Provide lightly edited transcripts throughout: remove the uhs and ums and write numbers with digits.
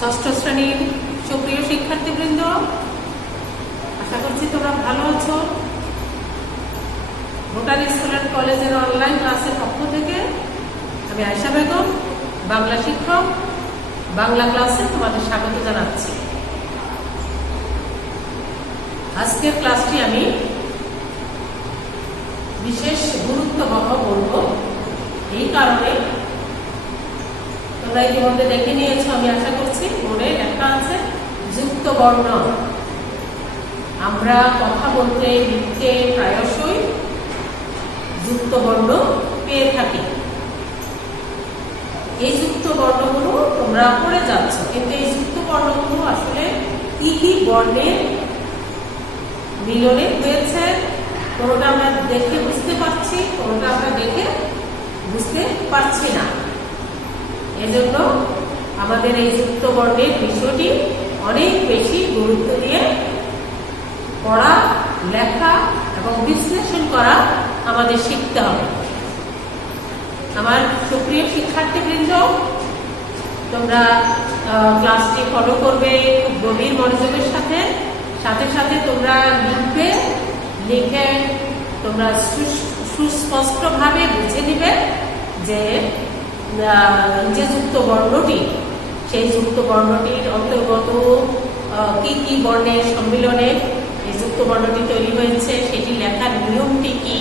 ষষ্ঠ শ্রেণীর সুপ্রিয় শিক্ষার্থীবৃন্দ, আশা করছি তোমরা ভালো আছো। ভোটার স্কুল অ্যান্ড কলেজের অনলাইন ক্লাসের পক্ষ থেকে আমি আয়েশা বেগম, বাংলা শিক্ষক, বাংলা ক্লাসে তোমাদের স্বাগত জানাচ্ছি। আজকের ক্লাসটি আমি বিশেষ গুরুত্ববহ বলব এই কারণে, তোমরা ইতিমধ্যে দেখে নিয়েছো, আমি আশা করছি। বোর্ডে লেখা আছে যুক্ত বর্ণ। আমরা কথা বলতে লিখতে প্রায়শই যুক্ত বর্ণ পেয়ে থাকি। এই যুক্ত বর্ণগুলো তোমরা পড়ে যাচ্ছ, কিন্তু এই যুক্ত বর্ণগুলো আসলে কি কি বর্ণের মিলনে হয়েছে, কোনোটা আমরা দেখে বুঝতে পারছি, কোনোটা আমরা দেখে বুঝতে পারছি না। এজন্য আমাদের এই যুক্ত বর্ণের বিষয়টি অনেক বেশি গুরুত্ব দিয়ে পড়া, লেখা এবং বিশ্লেষণ করা আমাদের শিখতে হবে। আমার সুপ্রিয় শিক্ষার্থীবৃন্দ, তোমরা ক্লাসটি ফলো করবে খুব গভীর মনোযোগের সাথে সাথে তোমরা লিখবে, লিখে তোমরা সুস্পষ্টভাবে বুঝে নিবে যে যুক্ত বর্ণটি, সেই যুক্ত বর্ণটির অন্তর্গত কি কি বর্ণের সম্মিলনে এই যুক্ত বর্ণটি তৈরি হয়েছে, সেটি লেখার নিয়মটি কি।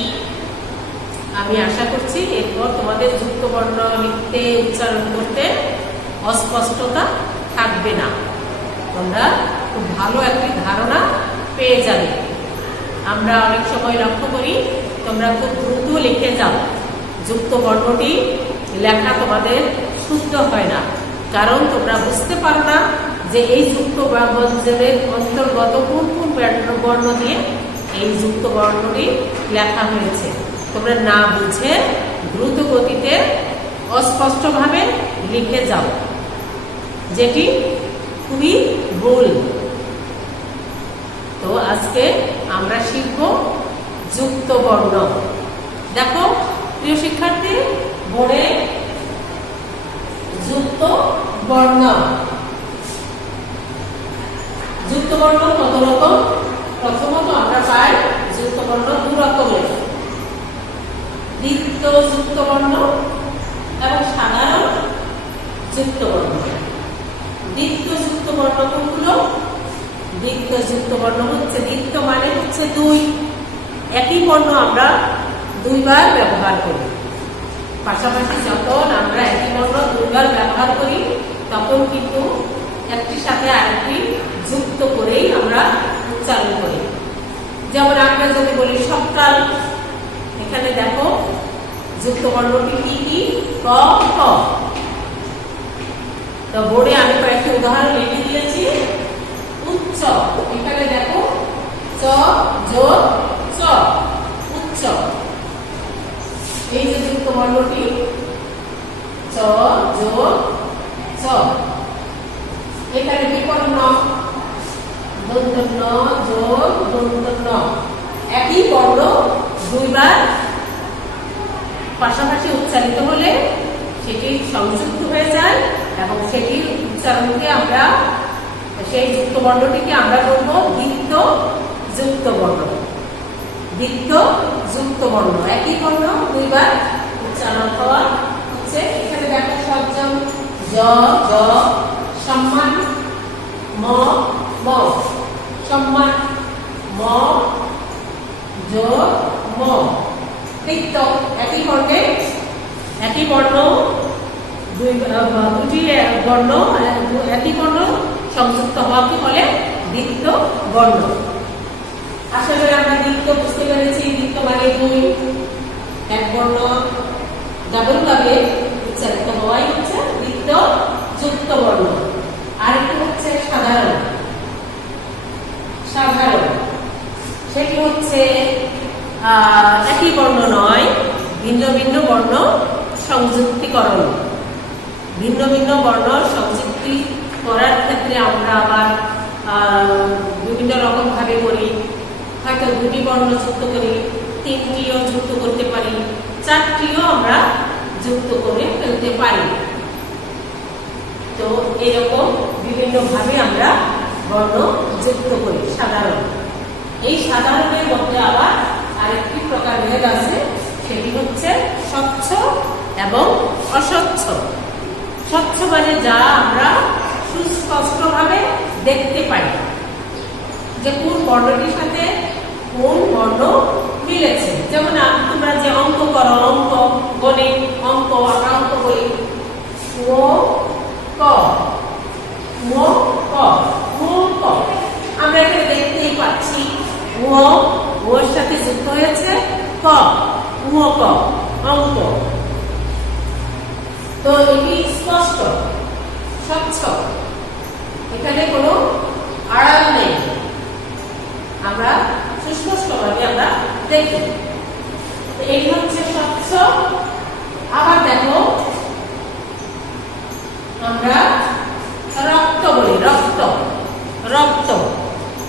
আমি আশা করছি এরপর তোমাদের যুক্ত বর্ণ লিখতে, উচ্চারণ করতে অস্পষ্টতা থাকবে না। তোমরা খুব ভালো একটি ধারণা পেয়ে যাবে। আমরা অনেক সময় লক্ষ্য করি তোমরা খুব দ্রুত লিখে যাও, যুক্ত বর্ণটি লেখা তোমাদের শুদ্ধ হয় না, কারণ তোমরা বুঝতে পারো না যে এই যুক্ত বর্ণের অন্তর্গত কোন কোন বর্ণ দিয়ে এই যুক্ত বর্ণটি লেখা হয়েছে। তোমরা না বুঝে দ্রুত গতিতে অস্পষ্টভাবে লিখে যাও, যেটি খুবই ভুল। তো আজকে আমরা শিখব যুক্ত বর্ণ। দেখো প্রিয় শিক্ষার্থী, বোর্ডে যুক্ত বর্ণ, যুক্ত বর্ণ কত রকম? প্রথমত আমরা পাই যুক্ত বর্ণ দু রকমের, দ্বিত্ব যুক্ত বর্ণ এবং সাধারণ যুক্ত বর্ণ। দ্বিত্ব যুক্ত বর্ণ কোনগুলো? দ্বিত্ব যুক্ত বর্ণ হচ্ছে, দ্বিত্ব মানে হচ্ছে দুই, একই বর্ণ আমরা দুইবার ব্যবহার করি। পাশাপাশি যখন আমরা একই বর্ণ দুইবার ব্যবহার করি, তখন কিন্তু একটির সাথে আরেকটি যুক্ত করেই আমরা উচ্চারণ করি। যেমন আমরা যদি বলি সকাল, এখানে দেখো যুক্ত বর্ণটি কি কি? ক, খ। তো বোর্ডে আমি কয়েকটি উদাহরণ লিখে দিয়েছি। উচ্চ, এখানে দেখো চ, যোগ চ, উচ্চ। এই যে যুক্ত বর্ণটি চ, যোগ চ। এখানে বিকর্ণ, দন্ত ন, যোগ দন্ত ন। একই বর্ণ দুইবার পাশাপাশি উচ্চারিত হলে সেটি সংযুক্ত হয়ে যায় এবং সেটির উচ্চারণকে আমরা, সেই যুক্ত বর্ণটিকে আমরা বলবো দ্বিত্ব যুক্ত বর্ণ। দ্বিত্ব যুক্ত বর্ণ, একই বর্ণ দুইবার উচ্চারণ হওয়া হচ্ছে। এখানে দেখো সজ্জন, জ, জ, সম্মান, ম, ম, সম্মান, ম, জ, ম। তিক্ত, একই বর্ণে, একই বর্ণ দুটি বর্ণ, একই বর্ণ সংযুক্ত হওয়াকে বলে দ্বিত্ব বর্ণ। আশা করি আমরা দ্বিত্ব বুঝতে পেরেছি। দ্বিত্ব মানে দুই, এক বর্ণ ডাবল ভাবে উচ্চারিত হওয়াই হচ্ছে দ্বিত্ব যুক্ত বর্ণ। আরেকটি হচ্ছে সাধারণ। সাধারণ সেটি হচ্ছে একই বর্ণ নয়, ভিন্ন ভিন্ন বর্ণ সংযুক্তিকরণ। ভিন্ন ভিন্ন বর্ণ সংযুক্তি করার ক্ষেত্রে আমরা আবার বিভিন্ন রকম ভাবে করি। হয়তো দুটি বর্ণ যুক্ত করি, তিনটিও যুক্ত করতে পারি, চারটিও আমরা যুক্ত করে ফেলতে পারি। তো এরকম বিভিন্ন ভাবে আমরা বর্ণ যুক্ত করি। সাধারণ, এই সাধারণের মধ্যে আবার আরেকটি প্রকার ভেদ আছে, সেটি হচ্ছে স্বচ্ছ এবং অস্বচ্ছ। স্বচ্ছ মানে যা আমরা সুস্পষ্টভাবে দেখতে পাই, যে কোন বর্ণটির সাথে কোন বর্ণ মিলেছে। যেমন তোমরা যে অঙ্ক করো, অঙ্ক গণিত অঙ্ক, আমরা অঙ্ক বলি ও ক, ও ক, ও ক, আমরা এখানে দেখতেই পাচ্ছি ও ওর সাথে যুক্ত হয়েছে ক, ও ক, অঙ্ক। তো এটি স্পষ্ট, স্বচ্ছ, এখানে কোনো আড়াল নেই, আমরা সুস্পষ্টভাবে আমরা দেখি। এই হচ্ছে স্বচ্ছ। আবার দেখো আমরা রক্ত বলি, রক্ত, রক্ত।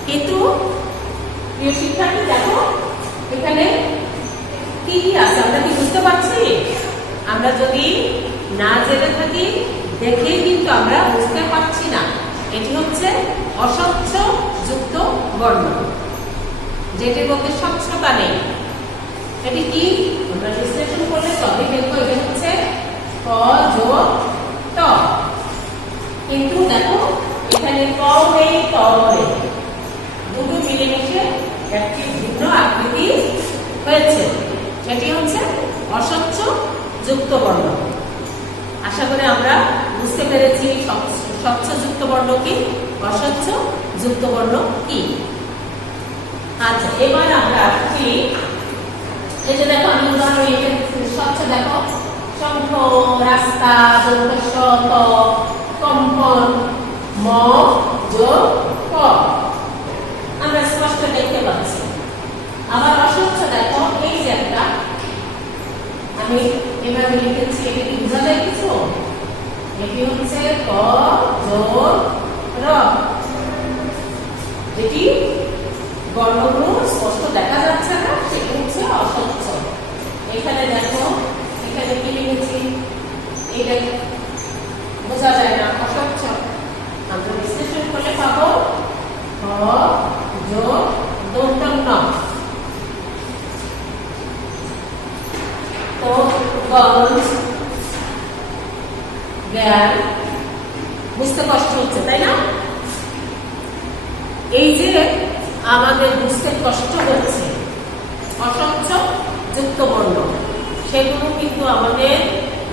কিন্তু প্রিয় শিক্ষার্থী দেখো এখানে কি কি আছে আমরা কি বুঝতে পারছি? আমরা যদি না জেনে থাকি দেখেই কিন্তু আমরা বুঝতে পারছি না। এটি হচ্ছে অস্বচ্ছ যুক্ত বর্ণ, যেটির মধ্যে স্বচ্ছতা নেই। এটি কি আমরা বিশ্লেষণ করলে তবে দেখবো এটা হচ্ছে ক যোগ ত। কিন্তু দেখো এখানে ক নেই, ত নেই, দুটো মিলেমিশে একটি ভিন্ন আকৃতি হয়েছে, সেটি হচ্ছে অস্বচ্ছ যুক্ত বর্ণ। আশা করি আমরা বুঝতে পেরেছি স্বচ্ছ যুক্ত বর্ণ কি, অস্বচ্ছ যুক্ত বর্ণ কি। আচ্ছা, এবার আমরা আসছি, এই যে দেখো আমি উদাহরণ স্বচ্ছ দেখো শঙ্খ, রাস্তা, দন্তস্ব, ত, কম্পন, ম যোগ ক, আমরা স্পষ্ট দেখতে পাচ্ছি। আবার অস্বচ্ছ দেখো এই যে একটা আমি এভাবে লিখেছি, এটা কি বোঝা যায় কিছু? এটি হচ্ছে ক যোগ র, যেটি বর্ণগুলো স্পষ্ট দেখা যাচ্ছে না, সেটি হচ্ছে অস্বচ্ছ। এখানে দেখো এখানে কি লিখেছি, এটা বোঝা যায় না, অস্বচ্ছ। আমরা বিশ্লেষণ করলে পাবো ক যোগ দন্তন্য। তো গন্ধ, জ্ঞান বুঝতে কষ্ট হচ্ছে, তাই না? এই যে আমাদের বুঝতে কষ্ট হচ্ছে অস্বচ্ছ যুক্ত বর্ণ, সেগুলো কিন্তু আমাদের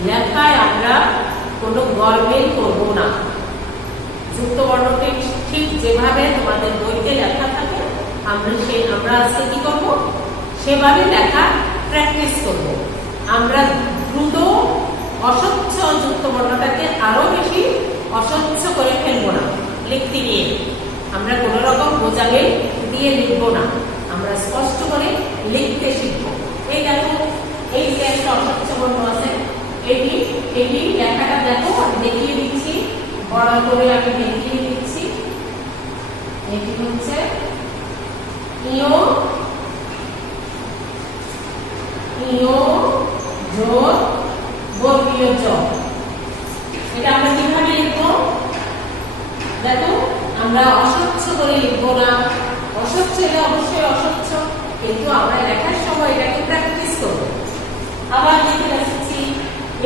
লেখায় আমরা কোনো গরমিল করব না। যুক্ত বর্ণটি ঠিক যেভাবে তোমাদের বইতে লেখা থাকে আমরা আজকে কি করব, সেভাবে লেখা প্র্যাকটিস করব। আমরা দ্রুত অস্বচ্ছ যুক্ত বর্ণটাকে আরো বেশি অস্বচ্ছ করে ফেলবো না লিখতে গিয়ে। আমরা কোন রকম বোঝালে দিয়ে লিখবো না, আমরা স্পষ্ট করে লিখতে শিখবো। এই দেখো এই যে একটা অস্বচ্ছ বর্ণ আছে, এটি লেখাটা দেখো আমি দেখিয়ে দিচ্ছি, বড় করে আমি দেখিয়ে দিচ্ছি। এটি হচ্ছে ইও, ইও যোগ বর্গীয় জ। এটা আমরা কিভাবে লিখবো দেখো, আমরা অস্বচ্ছ করে লিখবো না, অস্বচ্ছ এটা অবশ্যই অস্বচ্ছ, কিন্তু আমরা লেখার সময় এটাকে প্র্যাকটিস করবো। আবার লিখে রাখছি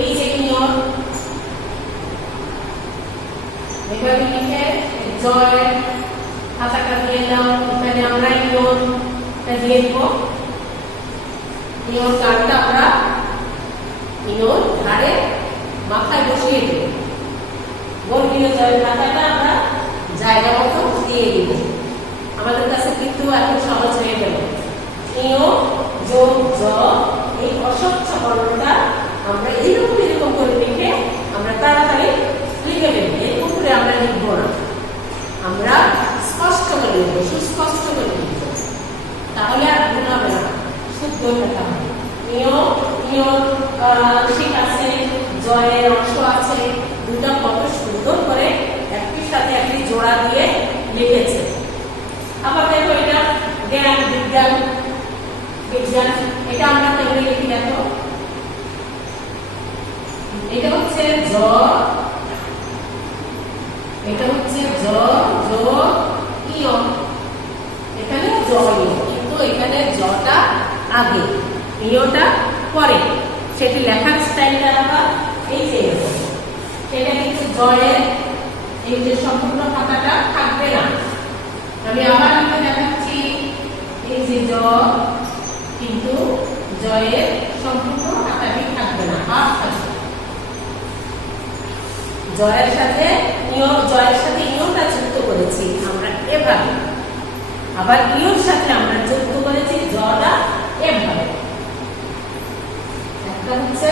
এই যে নিয়ম, এভাবে লিখে জয় খাতাটা দিয়ে দাও, এখানে আমরা নিয়মটা দিয়ে দিব। নিয়ম কার্ডটা আমরা নিয়ম ধারে মাথায় বসিয়ে দেব, বর্গীয় জয়ের খাতাটা আমরা জায়গা মতো দিয়ে দিব। আমাদের কাছে কিন্তু এখন সহজ হয়ে গেল। ইও যোগ জ, এই অস্বচ্ছ বর্ণটা আমরা এরকম করে লিখে আমরা তাড়াতাড়ি লিখে নেব। এর উপরে আমরা লিখবো না, আমরা স্পষ্ট করে লিখবো, সুস্পষ্ট করে লিখবো, তাহলে আর ভুল হবে না, শুদ্ধ লেখা হবে। ইও ইও ঠিক আছে, জয়ের অংশ আছে, দুটো কত সুন্দর করে একটির সাথে একটি জোড়া দিয়ে লিখেছে। আবার দেখো এটা জ্ঞান, বিজ্ঞান, বিজ্ঞান, এটা আমরা কেমনে লিখি দেখো, এটা হচ্ছে জ এটা হচ্ছে জ যোগ ইয়, এখানে জ ইয়, কিন্তু এখানে জটা আগে ইয়টা পরে। সেটি লেখার স্টাইলটা আবার এই যে এরকম, সেটা কিন্তু জয়ের এই যে সম্পূর্ণ খাতাটা থাকবে না। আমি আবার লিখে দেখাচ্ছি, এই যে জ, কিন্তু জয়ের সম্পূর্ণ খাতাটি থাকবে না, হাফ থাকবে। জয়ের সাথে ইয়টা যুক্ত করেছি আমরা এভাবে, আবার ইয়র সাথে আমরা যুক্ত করেছি জটা এভাবে। একটা হচ্ছে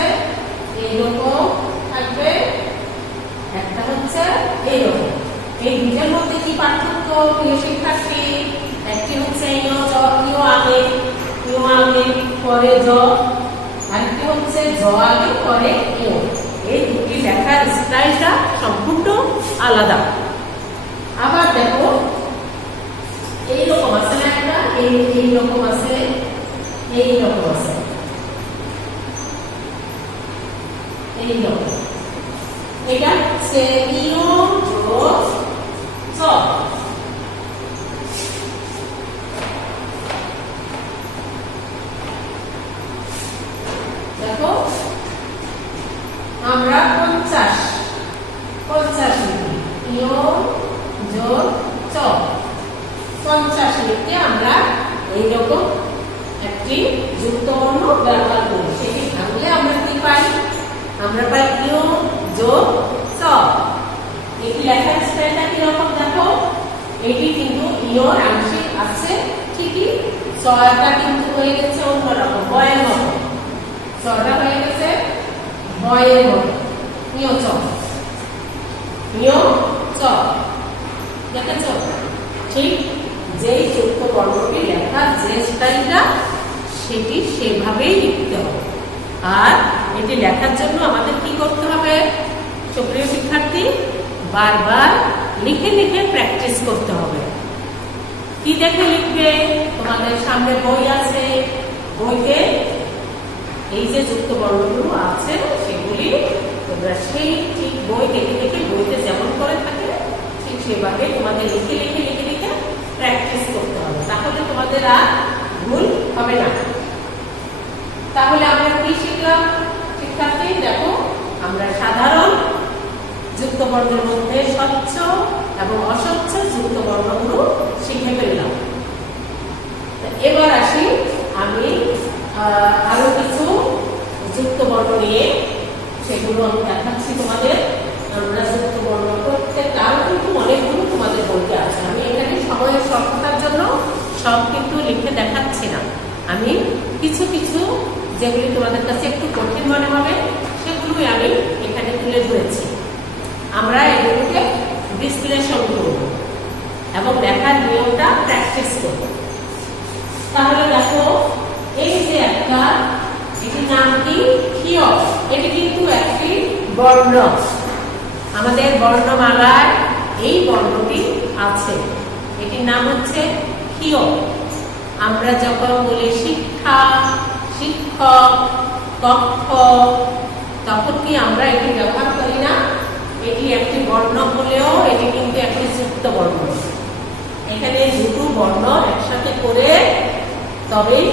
এইরকম থাকবে, একটা হচ্ছে এইরকম। এই দুটোর মধ্যে কি পার্থক্য প্রিয় শিক্ষার্থী? একটি হচ্ছে ইয় আগে পরে জ, আরেকটি হচ্ছে জ আগে পরে ইয়। এই দুটি লেখার স্টাইলটা সম্পূর্ণ আলাদা। আবার দেখো এইরকম আছে না, একটা এইরকম আছে, এইরকম আছে, এইরকম। এটা হচ্ছে ইয় যোগ চ। দেখো আমরা 50 লিখি, ইয় যোগ চ, 50 লিখতে আমরা এইরকম একটি যুক্ত বর্ণ ব্যবহার করি। সেটি ভাঙলে আমরা কি পাই? আমরা পাই ইয় যোগ চ। এটি লেখার স্টাইলটা কিরকম দেখো, এটি কিন্তু ইয়র আংশিক আছে ঠিকই, চটা কিন্তু হয়ে গেছে অন্যরকম, বয়ের মতো। চটা হয়ে গেছে বয়ের মতো, ইয় চ, ইয় চ। দেখেছ? ঠিক যেই যুক্ত বর্ণটি লেখার যে স্টাইলটা, সেটি সেভাবেই লিখতে হবে। আর এটি লেখার জন্য আমাদের কি করতে হবে সুপ্রিয় শিক্ষার্থী? বারবার লিখে লিখে প্র্যাকটিস করতে হবে। কি দেখে লিখবে? তোমাদের সামনে বই আছে, বইতে এই যে যুক্ত বর্ণগুলো আছে সেগুলি তোমরা সেই ঠিক বই দেখে দেখে বইতে যেমন করে থাকে ঠিক সেভাবে তোমাদের লিখে লিখে লিখে লিখে প্র্যাকটিস করতে হবে, তাহলে তোমাদের আর ভুল হবে না। তাহলে আমরা কি শিখলাম শিক্ষার্থী? দেখো আমরা সাধারণ যুক্ত বর্ণের মধ্যে স্বচ্ছ এবং অস্বচ্ছ যুক্ত বর্ণগুলো শিখে ফেললাম। এবার আসি আমি আরো কিছু যুক্ত বর্ণ নিয়ে, সেগুলো আমি দেখাচ্ছি তোমাদের। আমরা যুক্ত বর্ণ প্রত্যেকটা আরো কিন্তু অনেকগুলো তোমাদের বলতে আছে। আমি এখানে সময়ের স্বল্পতার জন্য সব কিন্তু লিখে দেখাচ্ছি না, আমি কিছু কিছু যেগুলি তোমাদের কাছে একটু কঠিন মনে হবে সেগুলোই আমি এখানে তুলে ধরেছি। আমরা এগুলোকে বিশ্লেষণ করব এবং লেখার নিয়মটা প্র্যাকটিস করব। তাহলে দেখো এই যে একটা, এটির নাম কি? ক্ষীয়। এটি কিন্তু একটি বর্ণ, আমাদের বর্ণমালায় এই বর্ণটি আছে, এটির নাম হচ্ছে ক্ষীয়। আমরা যখন বলি শিক্ষা, শিক্ষক, কক্ষ, তখন কি আমরা এটি ব্যবহার করি না? এটি একটি বর্ণ হলেও এটি কিন্তু একটি যুক্ত বর্ণ। এখানে দুটো বর্ণ একসাথে করে তবেই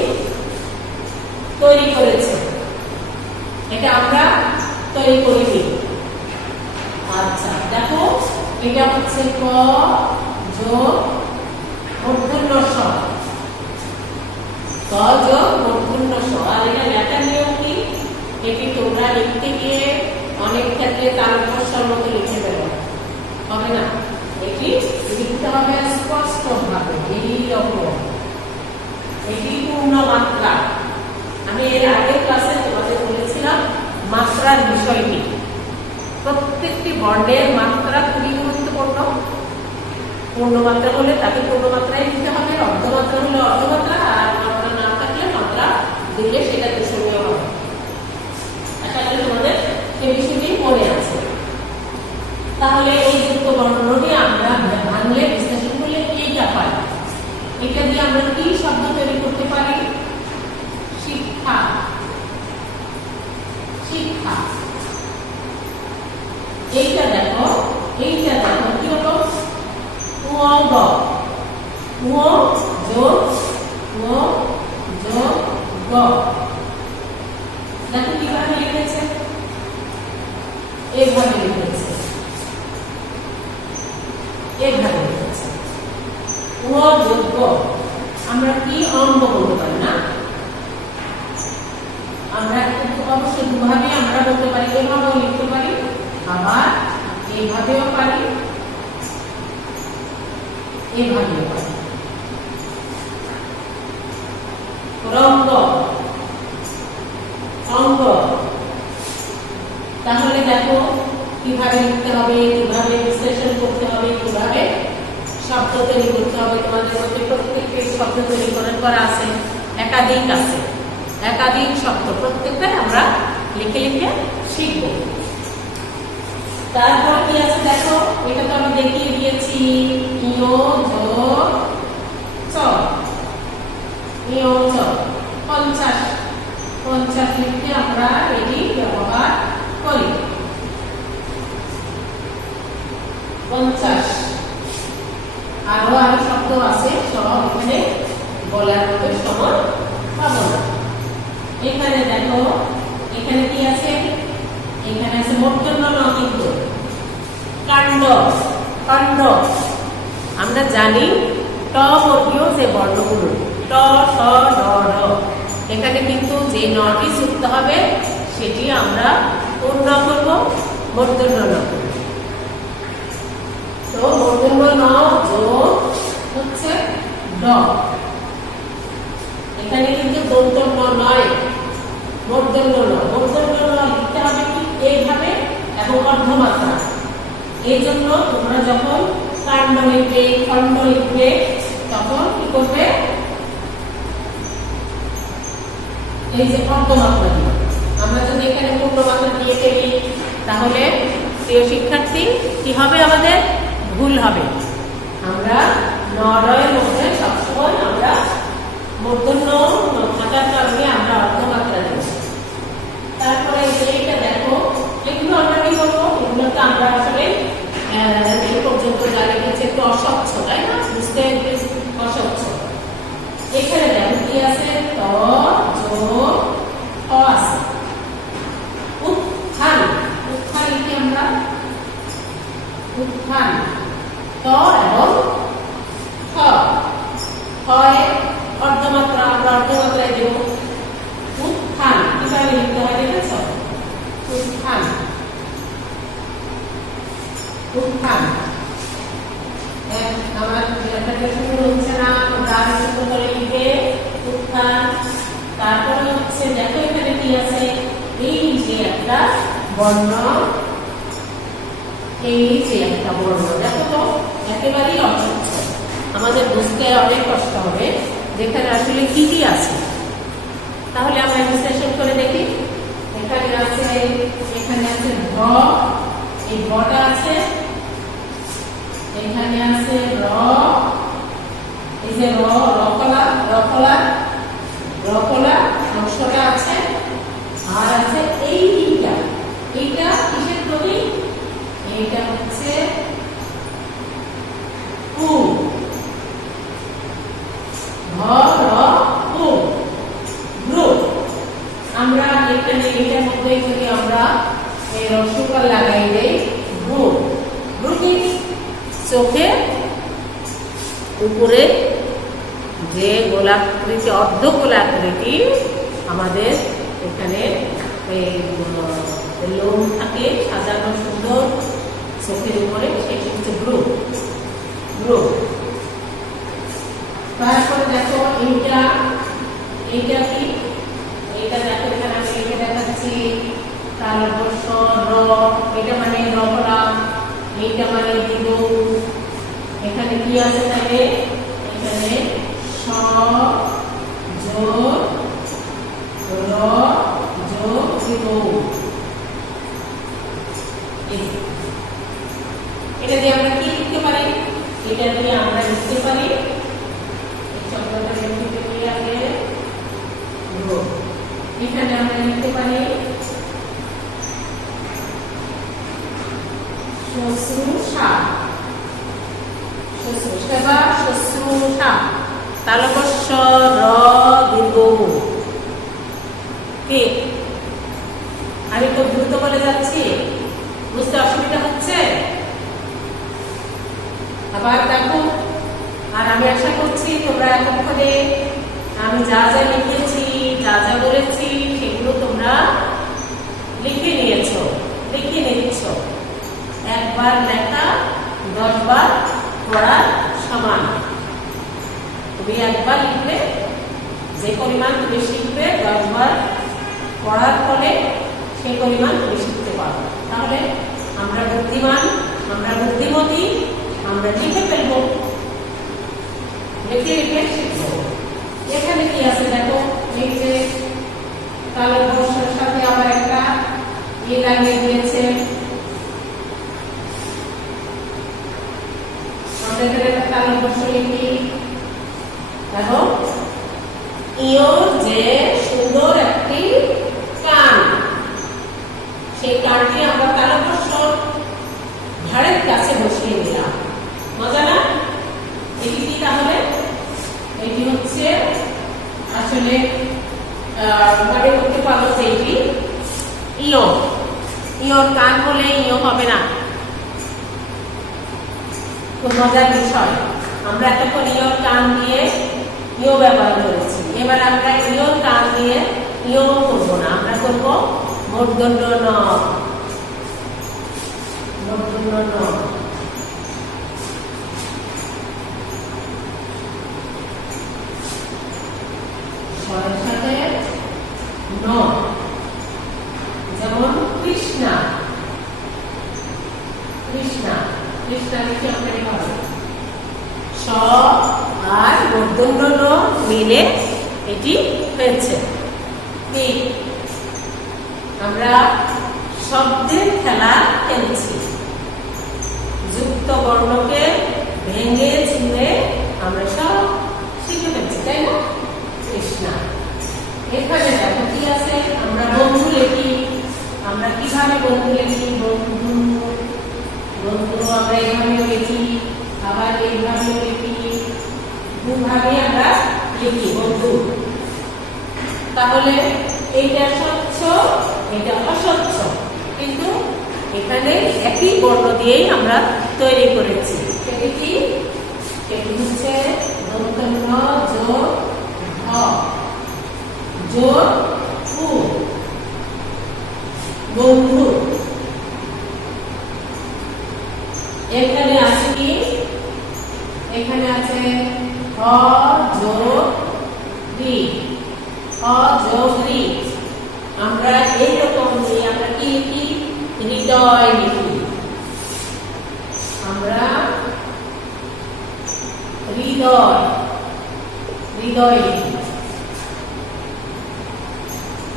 তৈরি করেছে, এটা আমরা তৈরি করিনি। আচ্ছা দেখো, এটা হচ্ছে ক যোগ মূর্ধন্য ষ, ক যোগ মূর্ধন্য ষ। আর এটা লেখার নিয়ম কি? এটি তোমরা লিখতে গিয়ে অনেক ক্ষেত্রে তারপর মতো লিখে দেবে, হবে না। এটি লিখতে হবে স্পষ্ট ভাবে, এইরকম। এটি পূর্ণ মাত্রা। আমি এর আগের ক্লাসে তোমাদের বলেছিলাম মাত্রার বিষয়টি। প্রত্যেকটি বর্ণের মাত্রা খুবই গুরুত্বপূর্ণ। পূর্ণমাত্রা হলে তাকে পূর্ণমাত্রায় লিখতে হবে, অর্ধমাত্রা হলে অর্ধমাত্রা, আর মাত্রা না থাকলে মাত্রা দিলে সেটা দূষণীয় হবে। আশা করি তোমাদের সেই বিষয়টি মনে আছে। তাহলে এই যুক্ত বর্ণটি আমরা ভাঙলে বিশ্লেষণ করলে এইটা পাই। এটা দিয়ে আমরা কি শব্দ তৈরি করতে পারি? শিক্ষা, শিক্ষা। এইটা দেখো কি ও যোগ ও যোগ গ। দেখো কিভাবে লিখেছে, এইভাবে লিখেছে, এইভাবে লিখেছে ও যোগ গ। আমরা কি অঙ্ক বলতে পারি না, আমরা কিন্তু অবশ্যই দুভাবে আমরা বলতে পারি, এভাবেও লিখতে পারি আবার এইভাবেও পারি, এইভাবেও পারি। রঙ্গ অঙ্গ, তাহলে দেখো কিভাবে লিখতে হবে, কিভাবে বিশ্লেষণ করতে হবে, কিভাবে শব্দ তৈরি করতে হবে। তোমাদের মধ্যে প্রত্যেকটি শব্দ তৈরি করা আছে, একাধিক আছে, একাধিক শব্দ প্রত্যেকটাই আমরা লিখে লিখে শিখব। তারপর কি আছে দেখো, এটা তো আমি দেখিয়ে দিয়েছি, ইও যোগ চ, ইও চ 50, 50 লিখতে আমরা এটি ব্যবহার করি 50। আরো আরো শব্দ আছে, সব এখানে বলার মতো সময় পাবো না। এখানে দেখো, এখানে কি আছে, এখানে আছে মূর্ধন্য ন, কিন্তু কাণ্ড, কাণ্ড। আমরা জানি ট বর্গীয় যে বর্ণগুলো ট ঠ ড ঢ, এখানে কিন্তু যে নটি যুক্ত হবে সেটি আমরা কোন ন করব, মূর্ধন্য ন। তো মূর্ধন্য ন যোগ হচ্ছে ড, এখানে কিন্তু দন্ত ন নয়, মূর্ধন্য ন। মূর্ধন্য ন লিখতে হবে কি এইভাবে এবং অর্ধমাত্রা। এই জন্য তোমরা যখন কাণ্ড লিখবে, খণ্ড লিখবে, তখন কি করবে, এই যে অর্ধমাত্রা দিবে। আমরা যদি এখানে পূর্ণমাত্রা দিয়ে ফেলি তাহলে প্রিয় শিক্ষার্থী কি হবে, আমাদের ভুল হবে। আমরা নরয়ের মধ্যে সবসময় আমরা মূর্ধন্য থাকার কারণে আমরা অর্ধমাত্রা দেব। তারপরে এইটা দেখো, এগুলো আমরা কি করবো, এগুলোকে আমরা আসলে এই পর্যন্ত যা লিখেছে একটু অস্বচ্ছ, তাই না, বুঝতে অস্বচ্ছ। এখানে দেখো কি আছে, ত যোগ খ আছে, উত্থান, উত্থান লিখে আমরা উত্থান, ত এবং খ, খয়ের অর্ধমাত্রা আমরা অর্ধমাত্রায় দেব উত্থান। কিভাবে লিখতে হয় দেখেছ, উত্থান, উত্থান। আমার লেখাটা শুরু হচ্ছে না, উদাহরণ করে লিখে উত্থান। তারপরে হচ্ছে দেখো এখানে কি আছে, এই যে একটা বর্ণ, এই যে একটা বর্ণ, দেখো তো একেবারেই অস্বচ্ছ, আমাদের বুঝতে অনেক কষ্ট হবে যেখানে আসলে কি কি আছে। তাহলে আমরা বিশ্লেষণ করে দেখি। এখানে আছে, এখানে আছে ভ, এই ভটা আছে, এখানে আছে র, এই যে র, রকলা, রকলা, রকলা অংশটা আছে, আর আছে এইটা, এইটা কিসের প্রতীক, এইটা হচ্ছে উ, ভ র উ, গ্রুপ। আমরা এখানে এইটার মধ্যে যদি আমরা এই রস্যকার লাগাই দেই, গ্রুপ, গ্রুপিং। চোখে উপরে যে গোলাকৃতি, অর্ধ গোলাকৃতি আমাদের এখানে লোম থাকে সাজানো সুন্দর চোখের উপরে, সেটি হচ্ছে গ্রুপ, গ্রুপ। তারপরে দেখো এইটা, এইটা কি, এইটা দেখো এখানে আমি লিখে দেখাচ্ছি, তারপর র, এটা মানে রকলা, এইটা মানে দিব। এখানে কি আছে তাহলে, এখানে স যোগ র যোগ দিব, এটা দিয়ে আমরা কি লিখতে পারি, এটা দিয়ে আমরা লিখতে পারি এই শব্দটা লিখতে কি আগে গ্রুপ। এখানে আমরা লিখতে পারি শুশ্রূষা, শুশ্রূষা বা শুশ্রূষা। প্রতিষ্ঠা, তালব্য র দীর্ঘ উ। কি আমি খুব দ্রুত বলে যাচ্ছি, বুঝতে অসুবিধা হচ্ছে? আবার দেখো, আর আমি আশা করছি তোমরা এতক্ষণে আমি যা যা লিখেছি, যা যা বলেছি সেগুলো তোমরা লিখে নিয়েছো, লিখে নিচ্ছ। একবার লেখা 10 বার পড়ার সমান। তুমি একবার লিখলে যে পরিমাণ তুমি শিখবে 10 বার পড়ার ফলে সেই পরিমাণ তুমি শিখতে পারবে। তাহলে আমরা বুদ্ধিমান, আমরা বুদ্ধিমতী, আমরা লিখে ফেলবো, লিখে লিখে শিখবো। এখানে কি আছে দেখো, এই যে তালব্যর সাথে আবার একটা লাগিয়ে দিয়েছে। আমরা এখানে একটা তালব্য লিখি, দেখো ইও যে সুন্দর একটি কান, সেই কানটি আমরা তালব্য ঘাড়ের কাছে বসিয়ে দিলাম। মজা না? এটি কি তাহলে? এটি হচ্ছে আসলে মনে করতে পারো যে এটি ইও। ইওর কান বলে ইও হবে না। খুব মজার বিষয়, আমরা এতক্ষণ ইওর কান দিয়ে ইও ব্যবহার করেছি। এবার আমরা ইওর কান দিয়ে ইও করবো না, আমরা করবো মূর্ধন্য ন। মূর্ধন্য ন, স্বরের সাথে ন, যেমন কৃষ্ণা। কৃষ্ণা, কৃষ্ণা লিখে আমরা এভাবে স আর মূর্ধন্য ন মিলে এটি হয়েছে। কি আমরা শব্দের খেলা খেলছি, যুক্ত বর্ণকে ভেঙে ছিঁড়ে আমরা সব শিখে ফেলছি, তাই না? কৃষ্ণা। এখানে দেখো কি আছে, আমরা বন্ধু লিখি। আমরা কিভাবে বন্ধু লিখি? বন্ধু, বন্ধু আমরা এইভাবেও লিখি, আবার এইভাবেও লিখি, দুভাবে আমরা লিখি বন্ধু। তাহলে এইটা স্বচ্ছ, এটা অস্বচ্ছ, কিন্তু এখানে একই বর্ণ দিয়েই আমরা তৈরি করেছি। সেটি কি? সেটি হচ্ছে দন্তন্য যোগ হ যোগ উ, বন্ধু। এখানে আছে কি? এখানে আছে হ যোগ রি, হ যোগ রি। আমরা এইরকম দিয়ে আমরা কি লিখি? হৃদয় লিখি। আমরা হৃদয়, হৃদয় লিখি।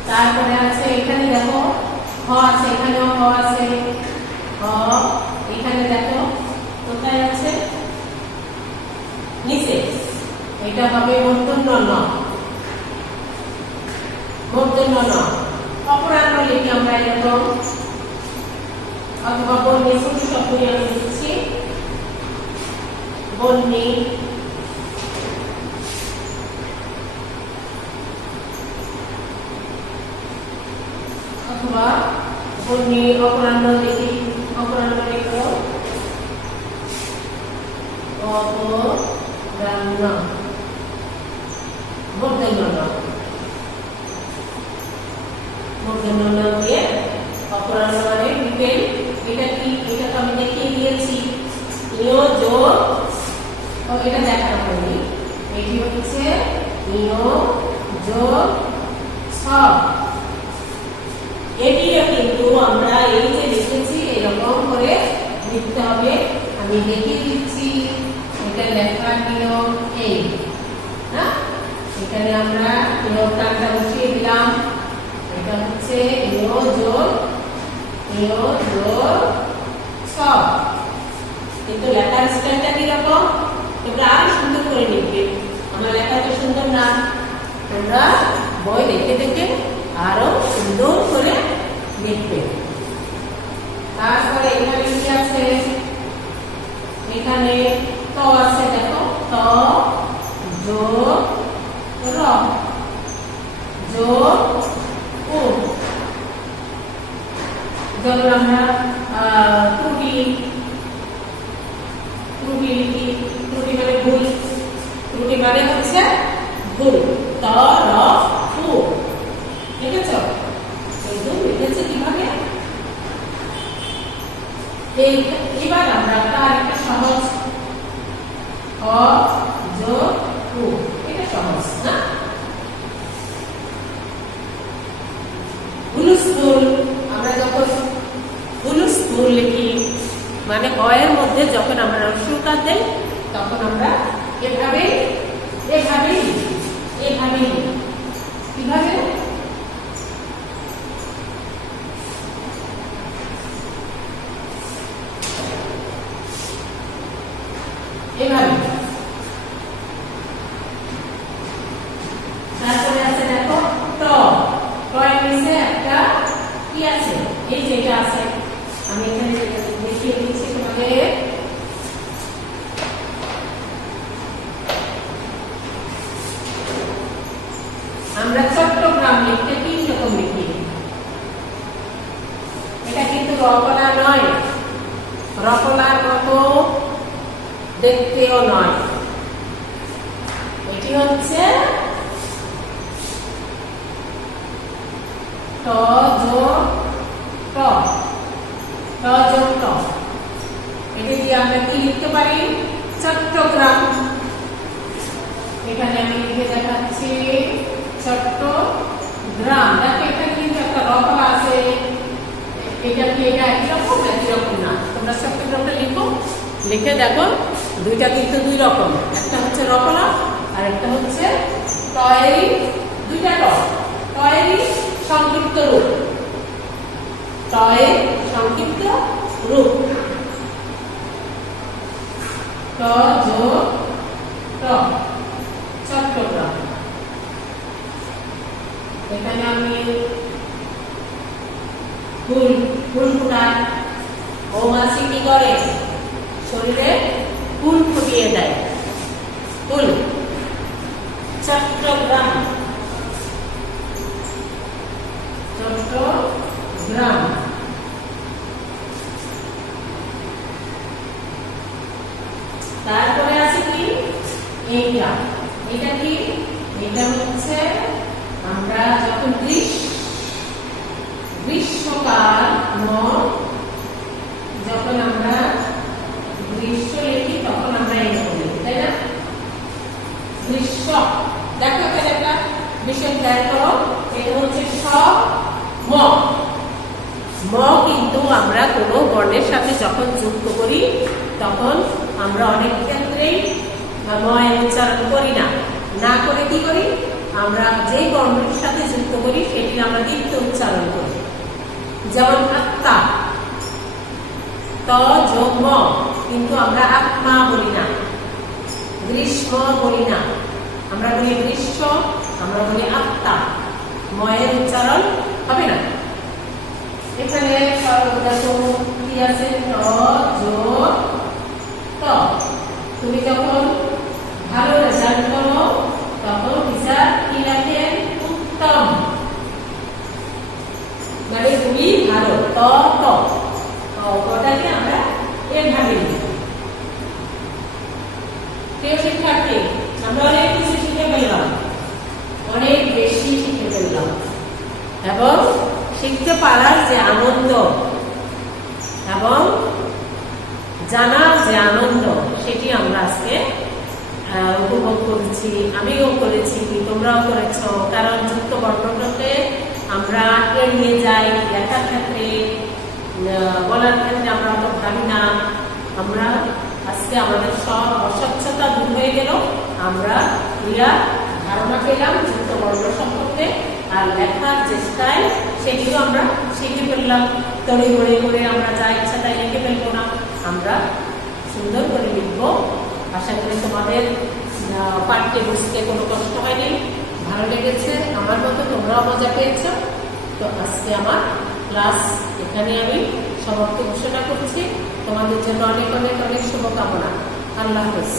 তারপরে আছে এখানে দেখো হ আছে, এখানেও হ আছে, হ। এখানে দেখো কোথায় আছে? নিচে। এটা হবে মূর্ধন্য ন, মূর্ধন্য ন। অপরাহ্ন লিখি আমরা এরকম, অথবা বন্যী, ছোট শব্দই আমি লিখছি বন্যী। অথবা বন্যী অপরাহ্ন লিখি, অপরাহ্ন লিখো অপরাহ্ন, মূর্ধন্য ন। মূর্ধন্য ন দিয়ে অপরাহ্ন মানে বিকেল। এটা কি? এটা তো আমি দেখিয়ে দিয়েছি, ইও যোগ, এটা দেখানো হয়নি। এটি হচ্ছে ইও যোগ ছ। এটিও কিন্তু আমরা এই যে লিখেছি এরকম করে লিখতে হবে। আমি দেখিয়ে দিচ্ছি, এটা লেখার নিয়ম এই না। এখানে আমরা ইও টানটা বসিয়ে দিলাম, এটা হচ্ছে ইও যোগ ছ। কিন্তু লেখার স্টাইলটা কিরকম? তোমরা আরো সুন্দর করে লিখবে। আমার লেখা তো সুন্দর না, তোমরা বই দেখে দেখে আরো সুন্দর করে লিখবে। তারপরে এখানে কি আছে? এখানে ত আছে, দেখো ত জো র জো উ। যেমন আমরা ত্রুটি ত্রুটি লিখি, ত্রুটি মানে ভুল, ত্রুটি মানে হচ্ছে ভুল। ত র উ, ঠিক আছে? একদম লিখেছে কিভাবে? এবার আমরা আরেকটা সহজ অ জো উ, এটা সহজ না? হুলস্থুল, আমরা যখন হুলস্থুল লিখি মানে অয়ের মধ্যে যখন আমরা রস্যকার দেই তখন আমরা এভাবে এভাবে এভাবে কিভাবে এভাবে। তারপরে আছে দেখো ট, টয়ের নিচে একটা কি আছে, এই যেটা আছে আমি এখানে দেখিয়ে দিচ্ছি তোমাদের। আমরা চট্টগ্রাম লিখতে 3 রকম লিখি। এটা কিন্তু রকলা নয়, রকলার মতো দেখতেও নয়, এটি হচ্ছে ট জো ট, ট জো ট। এটি দিয়ে আমরা কি লিখতে পারি? চট্টগ্রাম। এখানে আমি লিখে দেখাচ্ছি চট্টগ্রাম। দেখো এখানে কিন্তু একটা রকলা আছে, এটা কি এটা একই রকম? একই রকম না। তোমরা চট্টগ্রামটা লিখো, লিখে দেখো দুইটা কিন্তু 2 রকম, একটা হচ্ছে রকলা আর একটা হচ্ছে টয়েরই, দুইটা ট, টয়েরই সংক্ষিপ্ত রূপ, টয়ের সংক্ষিপ্ত রূপ ট জো ট, চট্টগ্রাম। এখানে আমি ফুল ফুল ফুটায়, মৌমাছি কি করে? শরীরে ফুল ফুটিয়ে দেয়, ফুল। চট্টগ্রাম চট্টগ্রাম। তারপরে আছে কি এইটা, এটা কি? এটা হচ্ছে আমরা যখন গ্রীষ্মকাল যখন আমরা গ্রীষ্ম লিখি তখন আমরা এরকম লিখি, তাই না? গ্রীষ্ম। দেখো এখানে একটা বিষয় খেয়াল করো, এটা হচ্ছে স ম। ম কিন্তু আমরা কোনো বর্ণের সাথে যখন যুক্ত করি তখন আমরা অনেক ক্ষেত্রেই ম এর উচ্চারণ করি না, না করে কি করি? আমরা যে বর্ণের সাথে যুক্ত করি সেটি আমরা দীপ্ত উচ্চারণ করি। যেমন আত্মা, ত যোগ ম, কিন্তু আমরা আত্মা বলি না, গ্রীষ্ম বলি না, আমরা বলি গ্রীষ্ম, আমরা বলি আত্মা, ময়ের উচ্চারণ হবে না। এখানে দেখো কি আছে? ট যোগ ত। তুমি যখন ভালো রেজাল্ট করো তখন টিচার কি লেখেন? উত্তম, মানে তুমি ভালো। ত ট, ওটাকে আমরা এভাবে লিখি। প্রিয় শিক্ষার্থী, আমরা অনেক কিছু শিখে ফেললাম, অনেক বেশি শিখে ফেললাম, এবং শিখতে পারার যে আনন্দ এবং জানার যে আনন্দ সেটি আমরা আজকে উপভোগ করেছি, আমিও করেছি, তোমরাও করেছ। কারণ যুক্ত বর্ণগুলোকে আমরা এড়িয়ে যাই লেখার ক্ষেত্রে, বলার ক্ষেত্রে আমরা অত ভাবি না। আমরা আজকে আমাদের সব অস্বচ্ছতা দূর হয়ে গেল, আমরা ক্লিয়ার ধারণা পেলাম যুক্ত বর্ণ সম্পর্কে, আর লেখার যে স্টাইল সেটিও আমরা শিখে ফেললাম। তড়ি গড়ে করে আমরা যা ইচ্ছা তাই লিখে ফেলবো না, আমরা সুন্দর করে লিখবো। আশা করি তোমাদের পাঠ্যে বুঝতে কোনো কষ্ট হয়নি, ভালো লেগেছে, আমার মতো তোমরাও মজা পেয়েছ। তো আজকে আমার ক্লাস এখানে আমি সমাপ্ত ঘোষণা করছি। তোমাদের জন্য অনেক অনেক অনেক শুভকামনা। আল্লাহ হাফেজ।